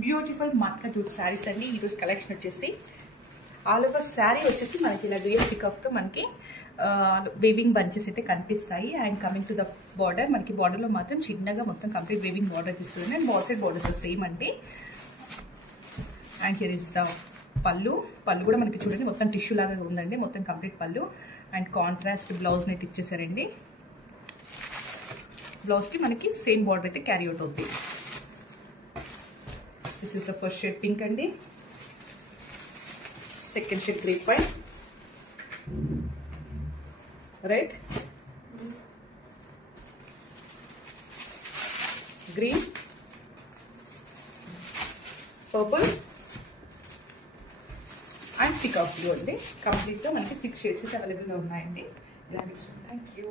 Beautiful matka jute saris అండి. ఈరోజు collection వచ్చేసి ఆల్ ఓవర్ శారీ వచ్చేసి మనకి ఇలా రియల్ పికప్తో మనకి వేవింగ్ బంచెస్ అయితే కనిపిస్తాయి. And coming to the border, మనకి బార్డర్లో మాత్రం చిన్నగా మొత్తం కంప్లీట్ వేవింగ్ బార్డర్ తీస్తుంది. And ball side borders same అండి. అండ్ హియర్ ఇస్ ద పళ్ళు కూడా మనకి చూడండి మొత్తం టిష్యూ లాగా ఉందండి, మొత్తం కంప్లీట్ పళ్ళు. అండ్ కాంట్రాస్ట్ బ్లౌజ్ని అయితే ఇచ్చేసారండి. బ్లౌజ్కి మనకి సేమ్ బార్డర్ అయితే క్యారీ అవుట్ అవుతుంది. This is the first shade pink అండి, second shade grape white, red, green, purple and peacock blue అండి. కంప్లీట్గా మనకి 6 షేడ్స్ అయితే అవైలబుల్గా ఉన్నాయండి. Thank you.